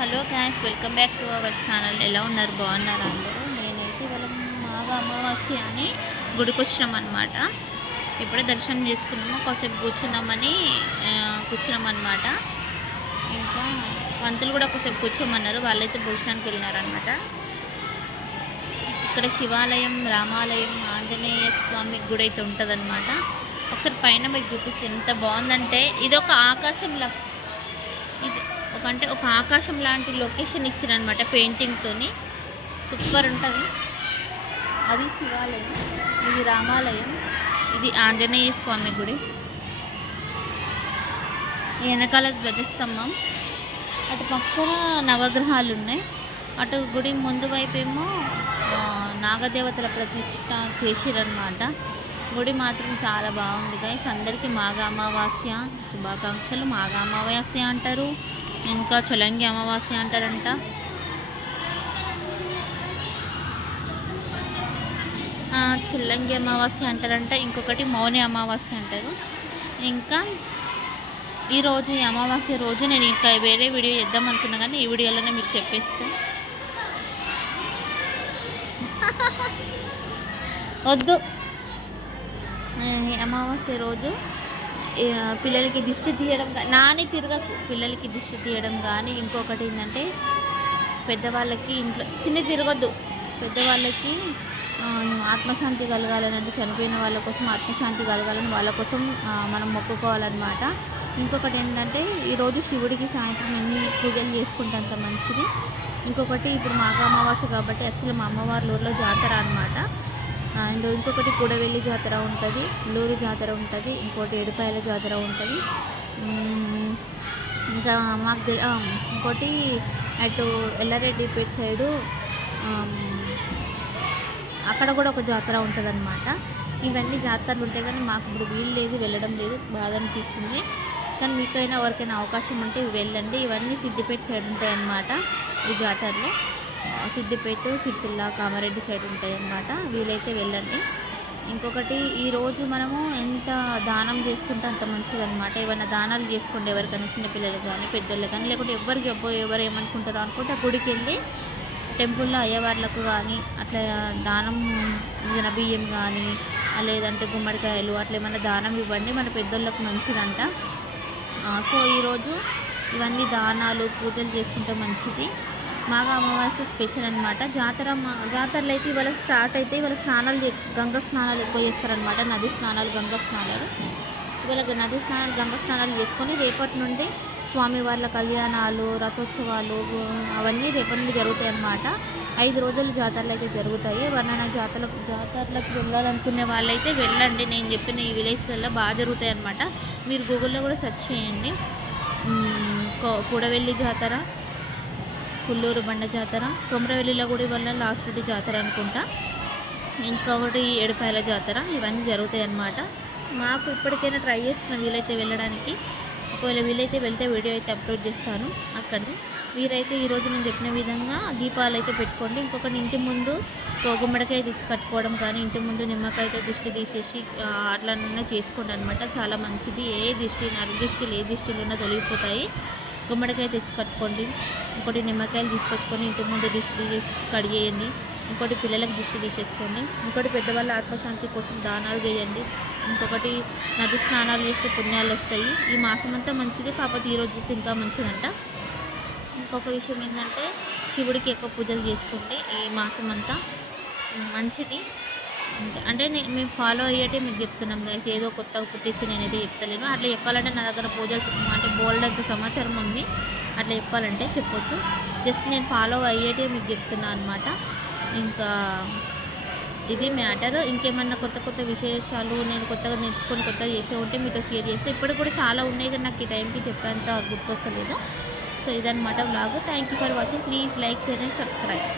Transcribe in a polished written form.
Hello guys, welcome back to our channel. ఎలా ఉన్నారు? బాగున్నారు అందరూ? నేనైతే ఇవాళ మాఘ అమావాస్య అని గుడికి వచ్చినాం అనమాట. ఇప్పుడే దర్శనం చేసుకున్నాము, కాసేపు కూర్చుందామని కూర్చున్నాం అనమాట. ఇంకా పంతులు కూడా కాసేపు కూర్చోమన్నారు, వాళ్ళైతే భోజనానికి వెళ్ళినారనమాట. ఇక్కడ శివాలయం, రామాలయం, ఆంజనేయ స్వామి గుడి అయితే ఉంటుందన్నమాట. ఒకసారి పైన మీకు చూపిస్తే ఎంత బాగుందంటే, ఇది ఒక ఆకాశంలా, ఇది ఒక ఆకాశం లాంటి లొకేషన్ ఇచ్చారనమాట పెయింటింగ్తోని. సూపర్ ఉంటుంది. అది శివాలయం, ఇది రామాలయం, ఇది ఆంజనేయ స్వామి గుడి. వెనకాల ధ్వజస్తంభం, అటు పక్కన నవగ్రహాలు ఉన్నాయి. అటు గుడి ముందు వైపేమో నాగదేవతల ప్రతిష్ట చేసిరనమాట. గుడి మాత్రం చాలా బాగుంది గైస్. అందరికీ మాఘ అమావాస్య శుభాకాంక్షలు. మాఘ అమావాస్య అంటారు, ఇంకా చొలంగి అమావాస్య అంటారంట. చొల్లంగి అమావాస్య అంటారంట, ఇంకొకటి మౌని అమావాస్య అంటారు. ఇంకా ఈరోజు ఈ అమావాస్య రోజు నేను ఇంకా వేరే వీడియో చేద్దాం అనుకున్నా, కానీ ఈ వీడియోలోనే మీకు చెప్పేస్తాను. వద్దు. అమావాస్య రోజు పిల్లలకి దిష్టి తీయడం నాని తిరగకు, పిల్లలకి దిష్టి తీయడం కానీ, ఇంకొకటి ఏంటంటే పెద్దవాళ్ళకి ఇంట్లో చిన్న తిరగొద్దు. పెద్దవాళ్ళకి ఆత్మశాంతి కలగాలని, అంటే చనిపోయిన వాళ్ళ కోసం ఆత్మశాంతి కలగాలని వాళ్ళ కోసం మనం మొక్కుకోవాలన్నమాట. ఇంకొకటి ఏంటంటే ఈరోజు శివుడికి సాయంత్రం ఎన్ని పూజలు చేసుకుంటే అంత మంచిది. ఇంకొకటి ఇప్పుడు మాఘ అమావాస్య కాబట్టి అసలు మా అమ్మవారి ఊరిలో జాతర అనమాట. అండ్ ఇంకొకటి కూడవెల్లి జాతర ఉంటుంది, లూరు జాతర ఉంటుంది, ఇంకోటి ఏడుపాయల జాతర ఉంటుంది. ఇంకా మాకు ఇంకోటి అటు ఎల్లారెడ్డిపేట సైడు అక్కడ కూడా ఒక జాతర ఉంటుంది అనమాట. ఇవన్నీ జాతరలు ఉంటాయి, కానీ మాకు ఇప్పుడు వీలు లేదు, వెళ్ళడం లేదు, బాధ అనిపిస్తుంది. కానీ మీకైనా ఎవరికైనా అవకాశం ఉంటే వెళ్ళండి. ఇవన్నీ సిద్దిపేట సైడ్ ఉంటాయి అన్నమాట. ఈ జాతరలో సిద్దిపేట, సిరిసిల్ల, కామారెడ్డి సైడ్ ఉంటాయి అన్నమాట. వీలైతే వెళ్ళండి. ఇంకొకటి ఈరోజు మనము ఎంత దానం చేసుకుంటే అంత మంచిది అనమాట. ఏమైనా దానాలు చేసుకోండి, ఎవరికైనా చిన్నపిల్లలు కానీ పెద్దోళ్ళు కానీ, లేకుంటే ఎవరు ఏమనుకుంటారో అనుకుంటే ఆ గుడికి వెళ్ళి టెంపుల్లో అయ్యవార్లకు కానీ అట్లా దానం, ఏదైనా బియ్యం కానీ లేదంటే గుమ్మడికాయలు అట్లా ఏమైనా దానం ఇవ్వండి, మన పెద్దోళ్ళకు మంచిదంట. సో ఈరోజు ఇవన్నీ దానాలు, పూజలు చేసుకుంటే మంచిది. మాఘ అమావాస్య స్పెషల్ అనమాట. జాతరలు అయితే ఇవాళ స్టార్ట్ అయితే ఇవాళ స్నానాలు, గంగా స్నానాలు ఎక్కువ చేస్తారనమాట. నది స్నానాలు, గంగా స్నానాలు. ఇవాళ నది స్నానాలు, గంగా స్నానాలు చేసుకొని రేపటి నుండి స్వామివార్ల కళ్యాణాలు, రథోత్సవాలు అవన్నీ రేపటి నుండి జరుగుతాయి అన్నమాట. 5 రోజులు జాతరలు అయితే జరుగుతాయి. ఎవరైనా జాతరలకు వెళ్ళాలనుకునే వాళ్ళైతే వెళ్ళండి. నేను చెప్పిన ఈ విలేజ్లలో బాగా జరుగుతాయి అన్నమాట. మీరు గూగుల్లో కూడా సెర్చ్ చేయండి. కూడవెల్లి జాతర, పుల్లూరు బండ జాతర, కొమరవెల్లిలో కూడా ఇవాళ లాస్ట్ డే జాతర అనుకుంటా. ఇంకొకటి ఏడుపాయల జాతర, ఇవన్నీ జరుగుతాయి అన్నమాట. మాకు ఇప్పటికైనా ట్రై చేస్తున్న వీలైతే వెళ్ళడానికి. ఒకవేళ వీలైతే వెళ్తే వీడియో అయితే అప్లోడ్ చేస్తాను అక్కడిది. వీరైతే ఈరోజు నేను చెప్పిన విధంగా దీపాలు అయితే పెట్టుకోండి. ఇంకొకటి ఇంటి ముందు గుమ్మడికాయ తెచ్చి కట్టుకోవడం కానీ, ఇంటి ముందు నిమ్మకాయతో దిష్టి తీసేసి అట్లనే చేసుకోండి అనమాట. చాలా మంచిది. ఏ దిష్టి, నరదృష్టిలు ఏ దిష్టిలు ఉన్నా తొలగిపోతాయి. గుమ్మడికాయ తెచ్చి కట్టుకోండి. ఇంకోటి నిమ్మకాయలు తీసుకొచ్చుకొని ఇంటి ముందు దిష్టి తీసేసి కడిగేయండి. ఇంకోటి పిల్లలకు దిష్టి తీసేసుకోండి. ఇంకోటి పెద్దవాళ్ళ ఆత్మశాంతి కోసం దానాలు చేయండి. ఇంకొకటి నది స్నానాలు చేస్తే పుణ్యాలు వస్తాయి. ఈ మాసం అంతా మంచిది, కాకపోతే ఈరోజు చేస్తే ఇంకా మంచిదంట. ఇంకొక విషయం ఏంటంటే శివుడికి ఎక్కువ పూజలు చేసుకోండి ఈ మాసం అంతా, మంచిది. అంటే మేము ఫాలో అయ్యేటే మీకు చెప్తున్నాం గైస్. ఏదో కొత్తగా పుట్టించి నేనైతే చెప్తలేను. అట్లా చెప్పాలంటే నా దగ్గర పూజలు అంటే బోల్డ్ అంత సమాచారం ఉంది. అట్లా చెప్పాలంటే చెప్పొచ్చు. జస్ట్ నేను ఫాలో అయ్యేటే మీకు చెప్తున్నాను అనమాట. ఇంకా ఇది మ్యాటర్. ఇంకేమన్నా కొత్త విశేషాలు నేను కొత్తగా నేర్చుకొని కొత్తగా చేసే ఉంటే మీతో షేర్ చేస్తే, ఇప్పటికి కూడా చాలా ఉన్నాయి, కానీ నాకు ఈ టైంకి చెప్పేంత గుర్తొస్తలేదు. సో ఇదన్నమాట vlog. Thank you for watching. Please like, share and subscribe.